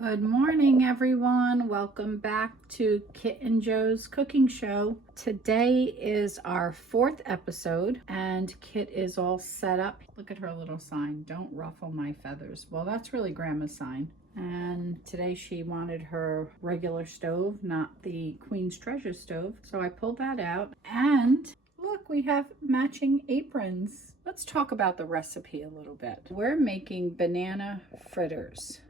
Good morning, everyone. Welcome back to Kit and Joe's cooking show. Today is our 4th episode and Kit is all set up. Look at her little sign, "Don't ruffle my feathers." Well, that's really Grandma's sign. And today she wanted her regular stove, not the Queen's Treasure stove. So I pulled that out and look, we have matching aprons. Let's talk about the recipe a little bit. We're making banana fritters.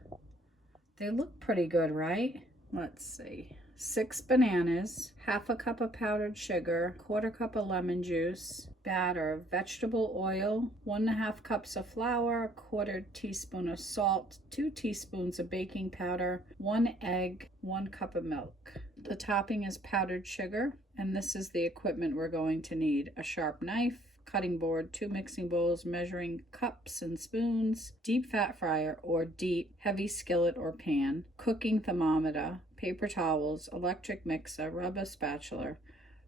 They look pretty good, right? Let's see. 6 bananas, half a cup of powdered sugar, quarter cup of lemon juice, batter, vegetable oil, 1.5 cups of flour, a quarter teaspoon of salt, 2 teaspoons of baking powder, 1 egg, 1 cup of milk. The topping is powdered sugar, and this is the equipment we're going to need: a sharp knife, cutting board, 2 mixing bowls, measuring cups and spoons, deep fat fryer or deep heavy skillet or pan, cooking thermometer, paper towels, electric mixer, rubber spatula,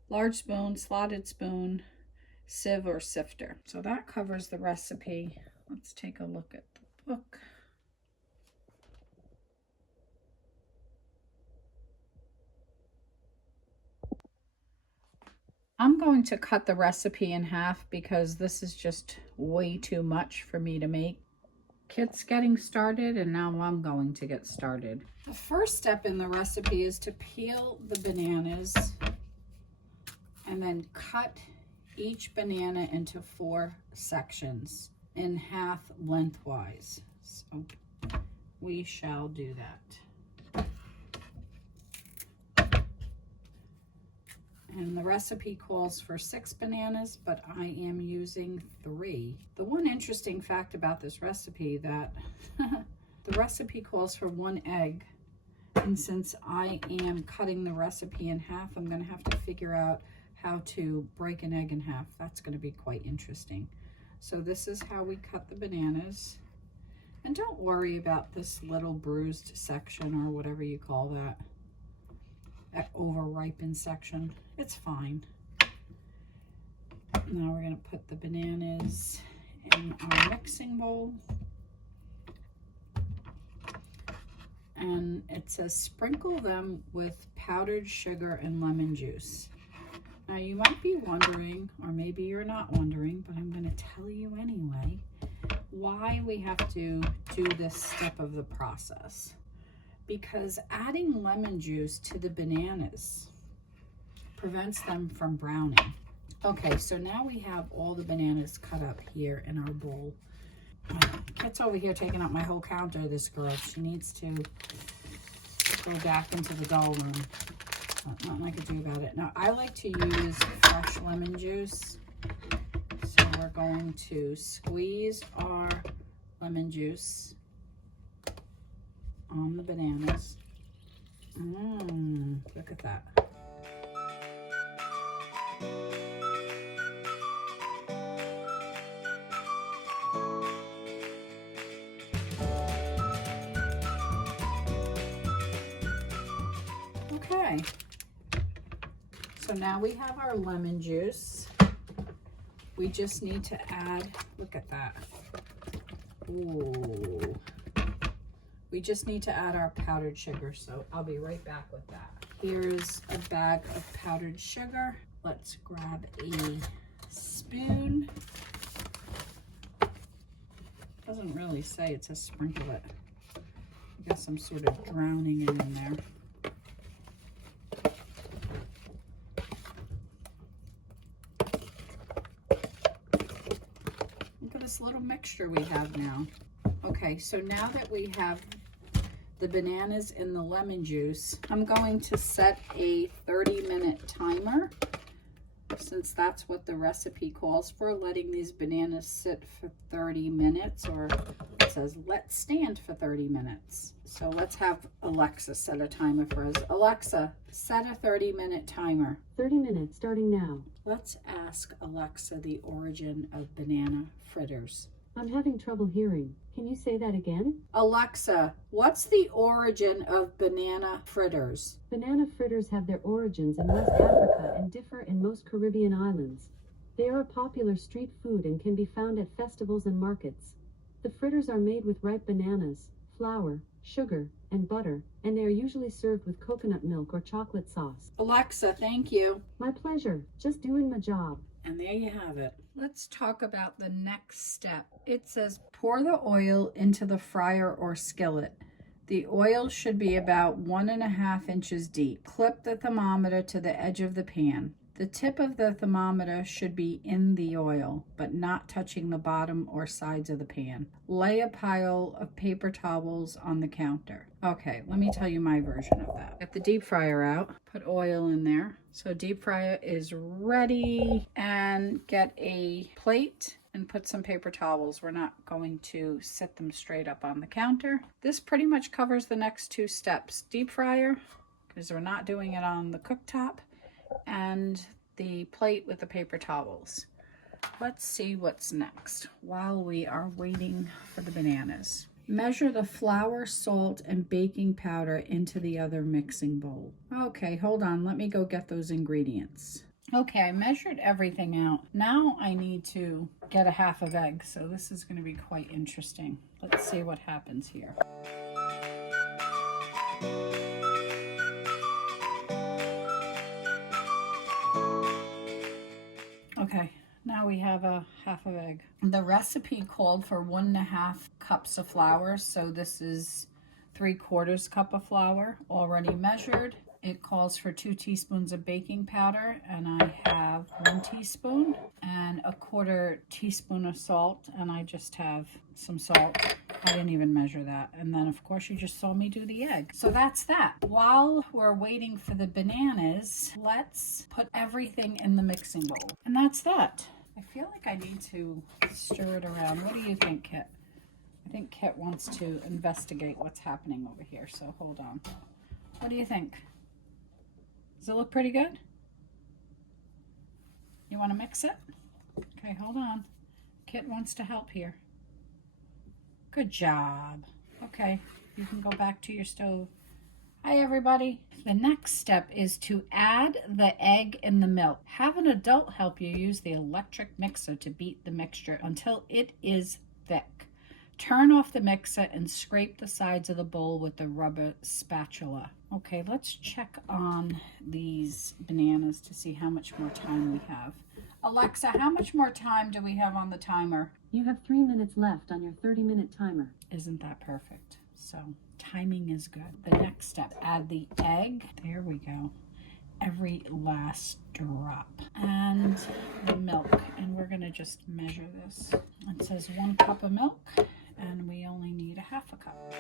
large spoon, slotted spoon, sieve or sifter. So that covers the recipe. Let's take a look at the book. I'm going to cut the recipe in half because this is just way too much for me to make. Kit's getting started and now I'm going to get started. The first step in the recipe is to peel the bananas and then cut each banana into 4 sections in half lengthwise. So we shall do that. And the recipe calls for 6 bananas, but I am using 3. The one interesting fact about this recipe that the recipe calls for 1 egg. And since I am cutting the recipe in half, I'm going to have to figure out how to break an egg in half. That's going to be quite interesting. So this is how we cut the bananas. And don't worry about this little bruised section or whatever you call that over-ripened section. It's fine. Now we're going to put the bananas in our mixing bowl. And it says sprinkle them with powdered sugar and lemon juice. Now you might be wondering, or maybe you're not wondering, but I'm going to tell you anyway, why we have to do this step of the process. Because adding lemon juice to the bananas prevents them from browning. Okay, so now we have all the bananas cut up here in our bowl. Kit's over here taking up my whole counter, this girl. She needs to go back into the doll room. Nothing I can do about it. Now, I like to use fresh lemon juice. So we're going to squeeze our lemon juice on the bananas. Look at that. Okay. So now we have our lemon juice. We just need to add, look at that. Ooh. We just need to add our powdered sugar, so I'll be right back with that. Here's a bag of powdered sugar. Let's grab a spoon. Doesn't really say, it says sprinkle it. I guess I'm sort of drowning it in there. Look at this little mixture we have now. Okay, so now that we have the bananas in the lemon juice, I'm going to set a 30-minute timer, since that's what the recipe calls for, letting these bananas sit for 30 minutes, or it says let stand for 30 minutes. So let's have Alexa set a timer for us. Alexa, set a 30-minute timer. 30 minutes starting now. Let's ask Alexa the origin of banana fritters. I'm having trouble hearing. Can you say that again? Alexa, what's the origin of banana fritters? Banana fritters have their origins in West Africa and differ in most Caribbean islands. They are a popular street food and can be found at festivals and markets. The fritters are made with ripe bananas, flour, sugar, and butter, and they are usually served with coconut milk or chocolate sauce. Alexa, thank you. My pleasure, just doing my job. And there you have it. Let's talk about the next step. It says pour the oil into the fryer or skillet. The oil should be about 1.5 inches deep. Clip the thermometer to the edge of the pan. The tip of the thermometer should be in the oil, but not touching the bottom or sides of the pan. Lay a pile of paper towels on the counter. Okay, let me tell you my version of that. Get the deep fryer out, put oil in there. So deep fryer is ready, and get a plate and put some paper towels. We're not going to set them straight up on the counter. This pretty much covers the next 2 steps. Deep fryer, because we're not doing it on the cooktop, and the plate with the paper towels. Let's see what's next while we are waiting for the bananas. Measure the flour, salt, and baking powder into the other mixing bowl. Okay, hold on. Let me go get those ingredients. Okay, I measured everything out. Now I need to get a half of egg, so this is going to be quite interesting. Let's see what happens here. Okay, now we have a half of egg. The recipe called for 1.5 cups of flour, so this is 3/4 cup of flour already measured. It calls for 2 teaspoons of baking powder, and I have 1 teaspoon, and 1/4 teaspoon of salt, and I just have some salt. I didn't even measure that. And then of course you just saw me do the egg. So that's that. While we're waiting for the bananas, let's put everything in the mixing bowl. And that's that. I feel like I need to stir it around. What do you think, Kit? I think Kit wants to investigate what's happening over here, so hold on. What do you think? Does it look pretty good? You want to mix it? Okay, hold on. Kit wants to help here. Good job. Okay, you can go back to your stove. Hi, everybody. The next step is to add the egg and the milk. Have an adult help you use the electric mixer to beat the mixture until it is thick. Turn off the mixer and scrape the sides of the bowl with the rubber spatula. Okay, let's check on these bananas to see how much more time we have. Alexa, how much more time do we have on the timer? You have 3 minutes left on your 30-minute timer. Isn't that perfect? So timing is good. The next step, add the egg. There we go. Every last drop. And the milk. And we're going to just measure this. It says 1 cup of milk, and we only need a half a cup.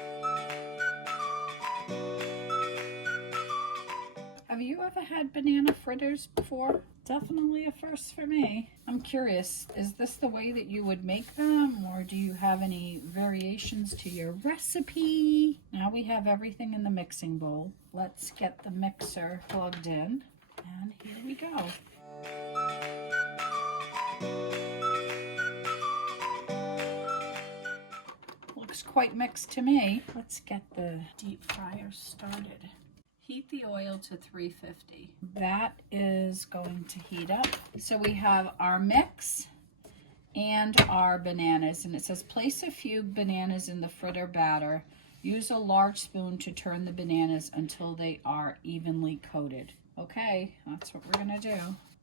Have you ever had banana fritters before? Definitely a first for me. I'm curious, is this the way that you would make them, or do you have any variations to your recipe? Now we have everything in the mixing bowl. Let's get the mixer plugged in, and here we go. Looks quite mixed to me. Let's get the deep fryer started. Heat the oil to 350. That is going to heat up. So we have our mix and our bananas, and it says place a few bananas in the fritter batter. Use a large spoon to turn the bananas until they are evenly coated. Okay, that's what we're gonna do.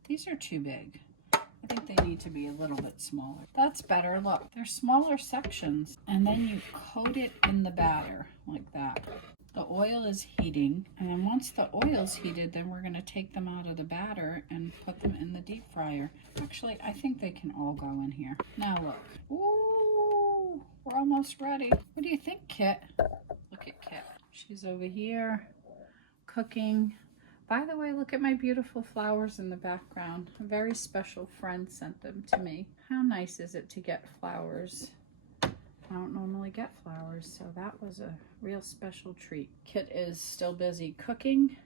These are too big. I think they need to be a little bit smaller. That's better. Look, they're smaller sections, and then you coat it in the batter like that. The oil is heating, and then once the oil's heated, then we're going to take them out of the batter and put them in the deep fryer. Actually, I think they can all go in here. Now look. Ooh, we're almost ready. What do you think, Kit? Look at Kit. She's over here cooking. By the way, look at my beautiful flowers in the background. A very special friend sent them to me. How nice is it to get flowers? I don't normally get flowers, so that was a real special treat. Kit is still busy cooking.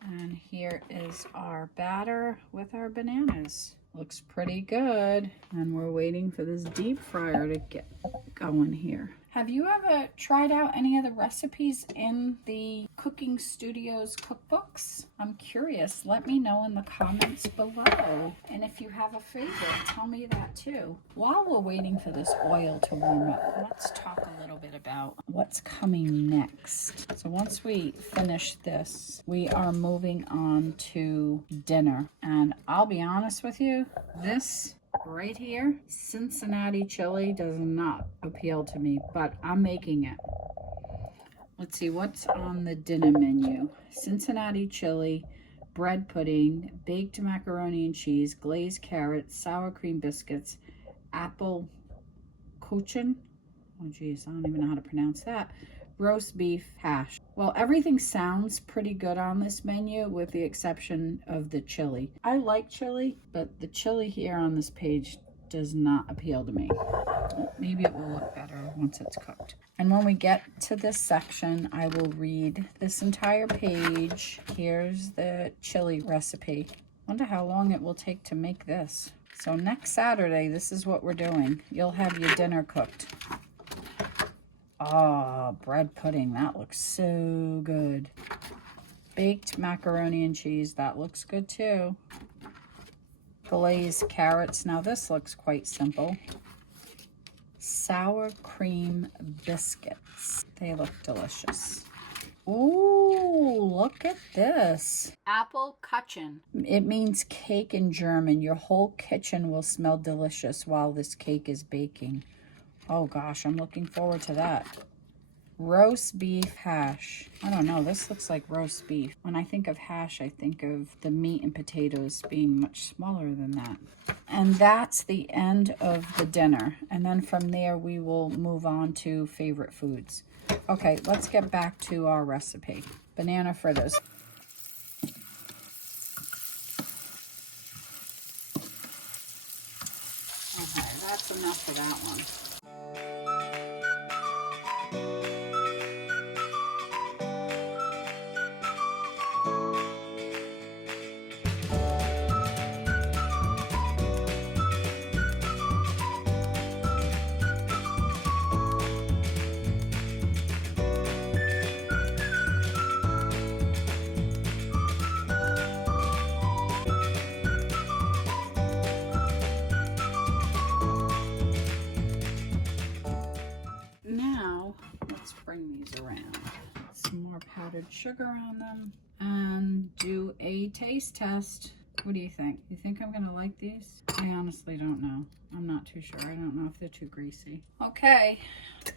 And here is our batter with our bananas. Looks pretty good. And we're waiting for this deep fryer to get going here. Have you ever tried out any of the recipes in the Cooking Studios cookbooks? I'm curious. Let me know in the comments below. And if you have a favorite, tell me that too. While we're waiting for this oil to warm up, let's talk a little bit about what's coming next. So once we finish this, we are moving on to dinner. And I'll be honest with you, this right here, Cincinnati chili, does not appeal to me, but I'm making it. Let's see what's on the dinner menu. Cincinnati chili, bread pudding, baked macaroni and cheese, glazed carrots, sour cream biscuits, apple cochin. Oh geez, I don't even know how to pronounce that. Roast beef hash. Well, everything sounds pretty good on this menu with the exception of the chili. I like chili, but the chili here on this page does not appeal to me. Maybe it will look better once it's cooked. And when we get to this section, I will read this entire page. Here's the chili recipe. Wonder how long it will take to make this. So next Saturday, this is what we're doing. You'll have your dinner cooked. Oh, bread pudding. That looks so good. Baked macaroni and cheese. That looks good too. Glazed carrots. Now this looks quite simple. Sour cream biscuits. They look delicious. Ooh, look at this. Apple Kuchen. It means cake in German. Your whole kitchen will smell delicious while this cake is baking. Oh gosh, I'm looking forward to that. Roast beef hash. I don't know, this looks like roast beef. When I think of hash, I think of the meat and potatoes being much smaller than that. And that's the end of the dinner. And then from there, we will move on to favorite foods. Okay, let's get back to our recipe. Banana fritters. Okay, that's enough of that one. Now, let's bring these around. Some more powdered sugar on them and do a taste test. What do you think? You think I'm gonna like these? I honestly don't know. I'm not too sure. I don't know if they're too greasy. Okay,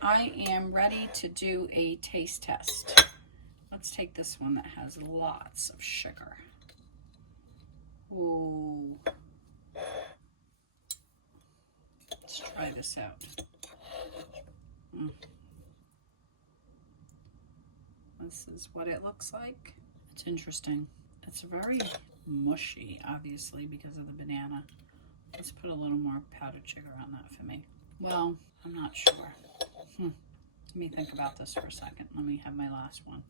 I am ready to do a taste test. Let's take this one that has lots of sugar. Ooh. Let's try this out. This is what it looks like. It's interesting. It's very mushy, obviously, because of the banana. Let's put a little more powdered sugar on that for me. Well, I'm not sure. Let me think about this for a second. Let me have my last one.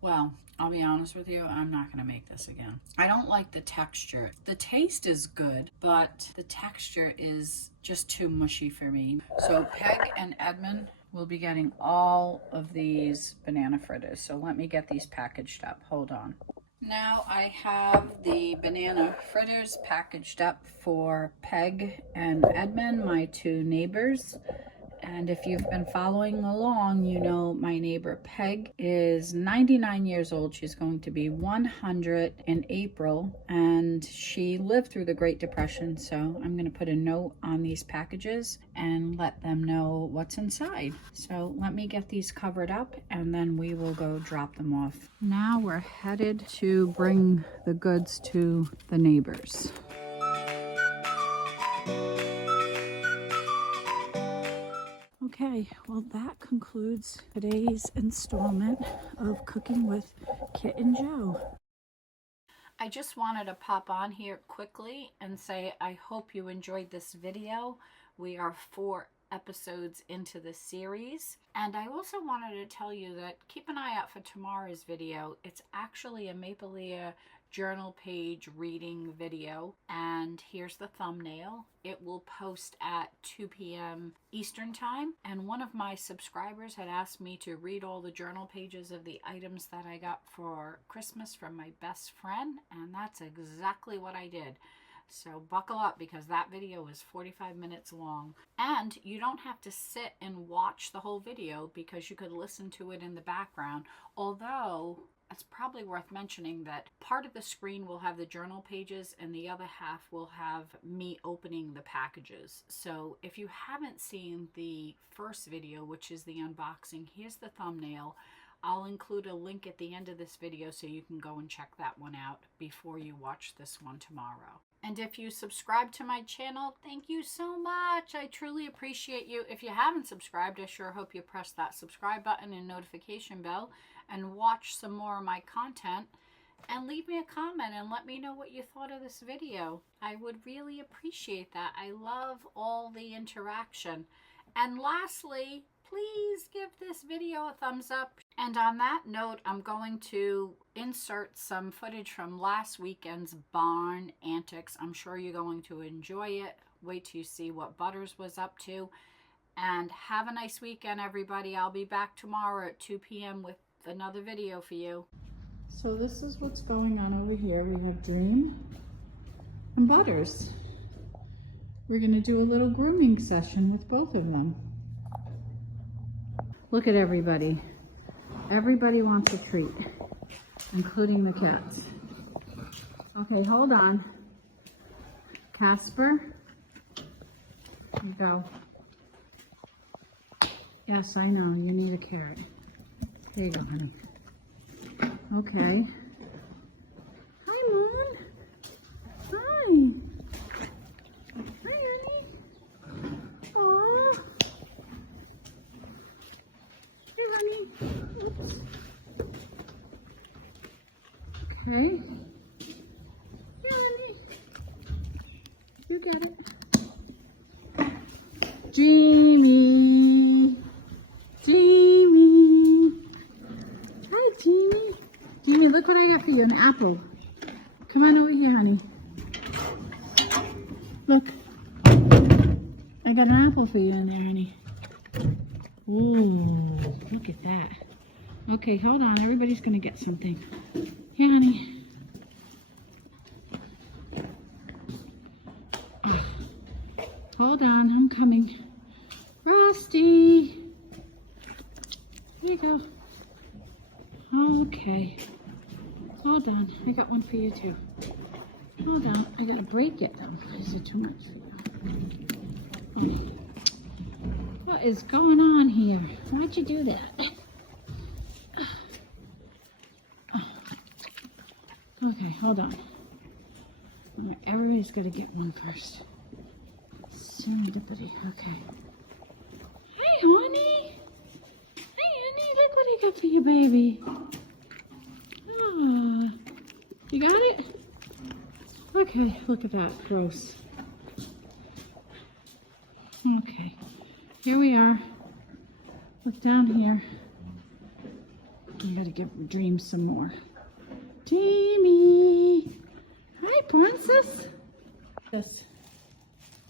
Well, I'll be honest with you, I'm not going to make this again. I don't like the texture. The taste is good, but the texture is just too mushy for me. So Peg and Edmund will be getting all of these banana fritters. So let me get these packaged up. Hold on. Now I have the banana fritters packaged up for Peg and Edmund, my two neighbors. And if you've been following along, you know my neighbor Peg is 99 years old. She's going to be 100 in April, and she lived through the Great Depression. So I'm going to put a note on these packages and let them know what's inside. So let me get these covered up, and then we will go drop them off. Now we're headed to bring the goods to the neighbors. Okay, well that concludes today's installment of Cooking with Kit and Joe. I just wanted to pop on here quickly and say I hope you enjoyed this video. We are 4 episodes into the series. And I also wanted to tell you that keep an eye out for tomorrow's video. It's actually a Maple journal page reading video, and here's the thumbnail. It will post at 2 p.m. Eastern time, and one of my subscribers had asked me to read all the journal pages of the items that I got for Christmas from my best friend, and that's exactly what I did. So buckle up, because that video is 45 minutes long, and you don't have to sit and watch the whole video because you could listen to it in the background. Although it's probably worth mentioning that part of the screen will have the journal pages and the other half will have me opening the packages. So if you haven't seen the first video, which is the unboxing, here's the thumbnail. I'll include a link at the end of this video so you can go and check that one out before you watch this one tomorrow. And if you subscribe to my channel, thank you so much. I truly appreciate you. If you haven't subscribed, I sure hope you press that subscribe button and notification bell and watch some more of my content. And leave me a comment and let me know what you thought of this video. I would really appreciate that. I love all the interaction. And lastly, please give this video a thumbs up. And on that note, I'm going to insert some footage from last weekend's barn antics. I'm sure you're going to enjoy it. Wait till you see what Butters was up to. And have a nice weekend, everybody. I'll be back tomorrow at 2 p.m. with another video for you. So this is what's going on over here. We have Dream and Butters. We're going to do a little grooming session with both of them. Look at everybody. Everybody wants a treat, including the cats. Okay, hold on. Casper, here you go. Yes, I know, you need a carrot. There you go, honey. Okay. Hi, Moon. Hi. Hi, honey. Aww. Here, honey. Oops. Okay. Here, honey. You got it. Jamie. Jamie. Hi, Jamie. Jamie, look what I got for you, an apple. Come on over here, honey. Look. I got an apple for you in there, honey. Ooh, look at that. Okay, hold on. Everybody's going to get something. Here, honey. Oh. Hold on, I'm coming. Frosty. Here you go. Okay. Hold on. I got one for you, too. Hold on. I got to break it, though. Is it too much for you? Okay. What is going on here? Why'd you do that? Okay, hold on. All right, everybody's got to get one first. Serendipity. Okay. Hi, honey. Hi, honey. Look what I got for you, baby. Ah, you got it? Okay, look at that. Gross. Okay. Here we are. Look down here. I gotta give Dream some more. Jamie! Hi, Princess! This.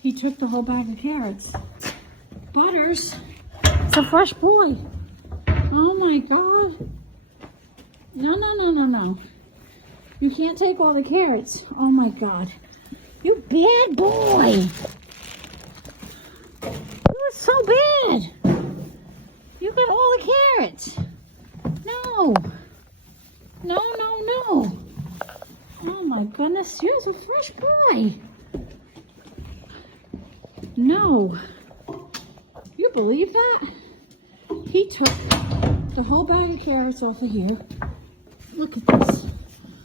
He took the whole bag of carrots. Butters! It's a fresh boy! Oh my God! No, no, no, no, no. You can't take all the carrots. Oh my God. You bad boy! So bad. You got all the carrots. No. No, no, no. Oh my goodness, you're a fresh boy. No. You believe that? He took the whole bag of carrots off of here. Look at this.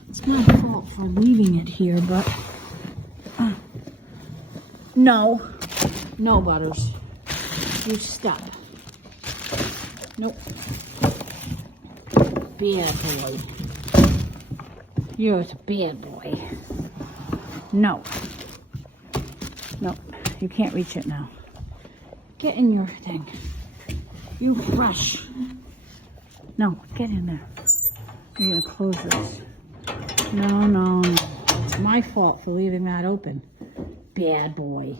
It's my fault for leaving it here, but no. No, Butters. You stop. Nope. Bad boy. You're a bad boy. No. No, you can't reach it now. Get in your thing. You rush. No, get in there. You're gonna close this. No, no, no. It's my fault for leaving that open. Bad boy.